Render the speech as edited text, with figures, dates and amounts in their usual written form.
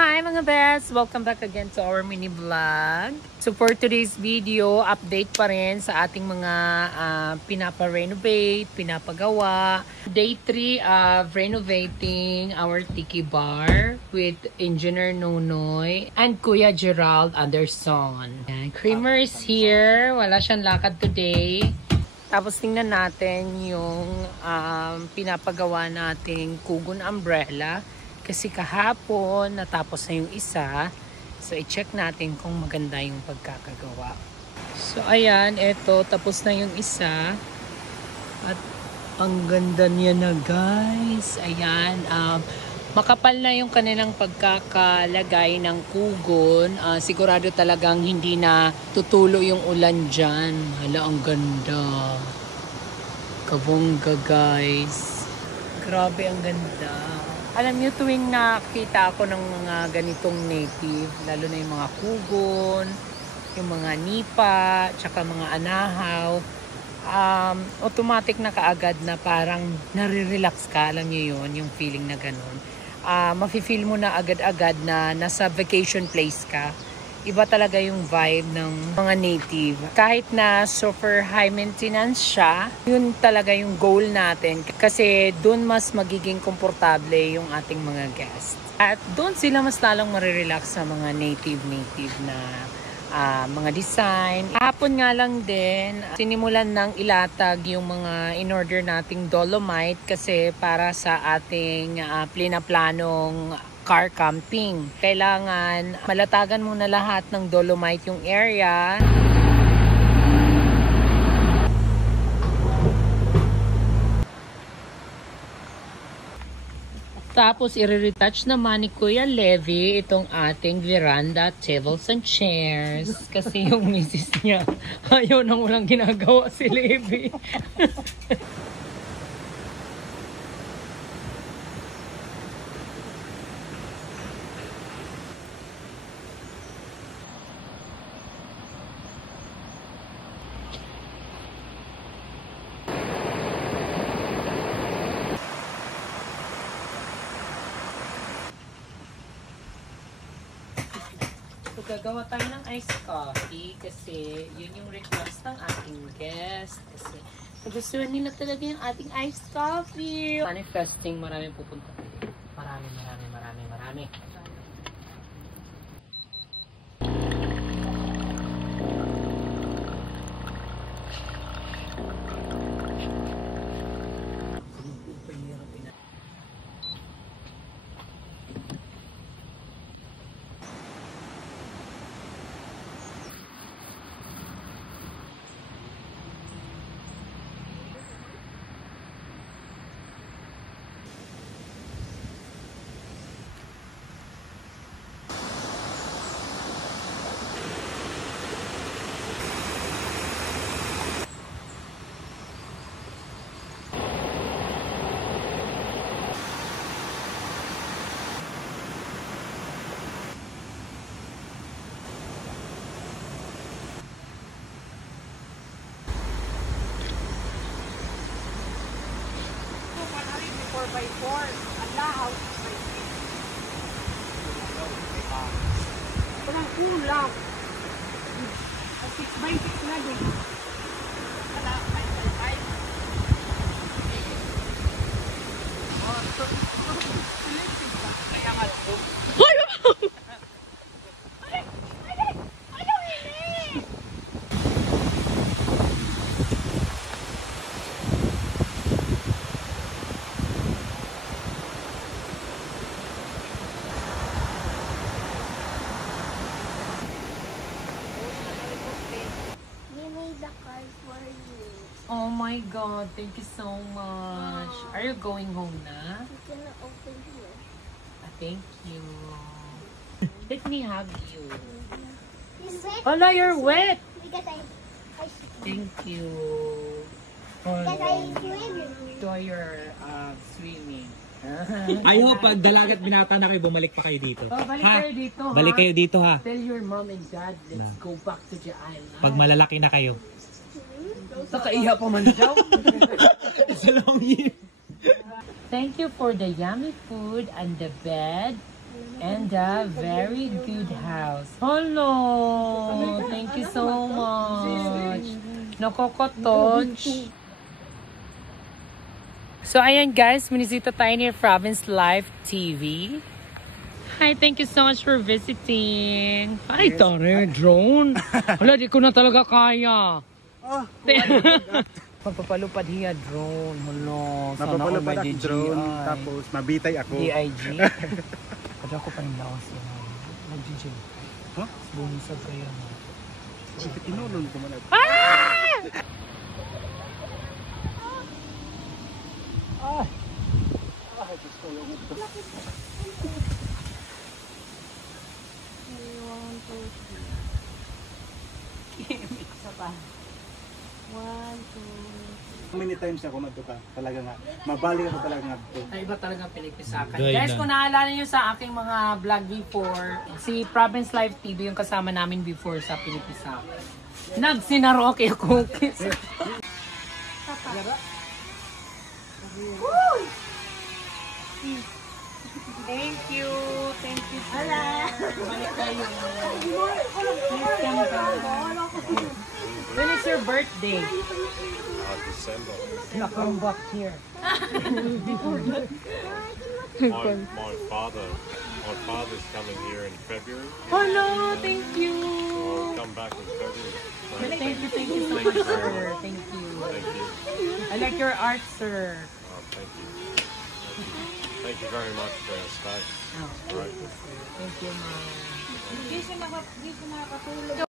Hi mga best! Welcome back again to our mini vlog. So for today's video, update pa rin sa ating mga pinapa-renovate, pinapagawa. Day 3 of renovating our tiki bar with Engineer Nonoy and Kuya Gerald Anderson. And Kramer is here. Wala siyang lakad today. Tapos tingnan natin yung pinapagawa nating Kugon umbrella. Kasi kahapon, natapos na yung isa. So, i-check natin kung maganda yung pagkakagawa. So, ayan. Eto, tapos na yung isa. At ang ganda niya na, guys. Ayan. Makapal na yung kanilang pagkakalagay ng kugon. Sigurado talagang hindi na tutulo yung ulan dyan. Hala, ang ganda. Kabongga, guys. Grabe, ang ganda. Alam niyo, tuwing nakita ako ng mga ganitong native, lalo na yung mga kugon, yung mga nipa, tsaka mga anahaw, automatic na kaagad na parang nare-relax ka. Alam niyo yun, yung feeling na ganun. Mafe-feel mo na agad-agad na nasa vacation place ka. Iba talaga yung vibe ng mga native. Kahit na super high maintenance siya, yun talaga yung goal natin. Kasi dun mas magiging komportable yung ating mga guests. At dun sila mas lalong marirelax sa mga native na mga design. Hapon nga lang din, sinimulan ng ilatag yung mga in-order nating dolomite kasi para sa ating planong car camping. Kailangan malatagan muna lahat ng dolomite yung area. Tapos i-retouch naman ni Kuya Levy itong ating veranda, tables and chairs. Kasi yung misis niya, ayaw nang walang ginagawa si Levy. Gagawa tayo ng iced coffee kasi yun yung request ng ating guest. Kasi nagustuhan nila talaga yung ating iced coffee. Manifesting, maraming pupunta. Marami. By 4, alahaw by 6. Parang kulang. 6 by 6 na din. Ala, 5 by 5. Kaya nga ito. Oh my God, thank you so much. Are you going home na? You can open here. Thank you. Let me hug you. It's wet. Hola, you're wet. Because I Thank you. because I swim. Enjoy your swimming. Ayaw, pag dalagat binata na kayo, bumalik pa kayo dito. Oh, balik Ha? kayo dito, ha? Balik kayo dito, ha? Tell your mom and dad, let's go back to the island. Pag malalaki na kayo. Nakaiya pa man daw. It's a long year. Thank you for the yummy food and the bed. And a very good house. Hello! Thank you so much. Nakaka-touch. So, ayan guys, minisita tayo ni Province Life TV. Hi, thank you so much for visiting. Ay, tare, drone. Wala, di ko na talaga kaya. Oh, Magpapalupad hiya, drone. Hello. mapapalapad ang drone, tapos mabitay ako. DIG. Kada ko pa ng lawas yan. Nag-GG. Huh? Bumisag kayo. Sige, tinulong ko man. Many times ako madto talaga nga. Mabalik ako talaga nga. Ay, iba talagang pinipisakan. Gaya Guys, na. kung naalala nyo sa aking mga vlog before, si Province Live TV yung kasama namin before sa pinipisakan. Nagsinaroke ako. Thank you. Thank you. Hala. Balik kayo. Please come back. When is your birthday? December. Come back here. My father's coming here in February. Oh no, thank you. I'll come back in February. Thank you so much, sir. Thank you. Thank you. I like your art, sir. Thank you. Thank you very much for your stay. Oh, Right. thank you, ma'am.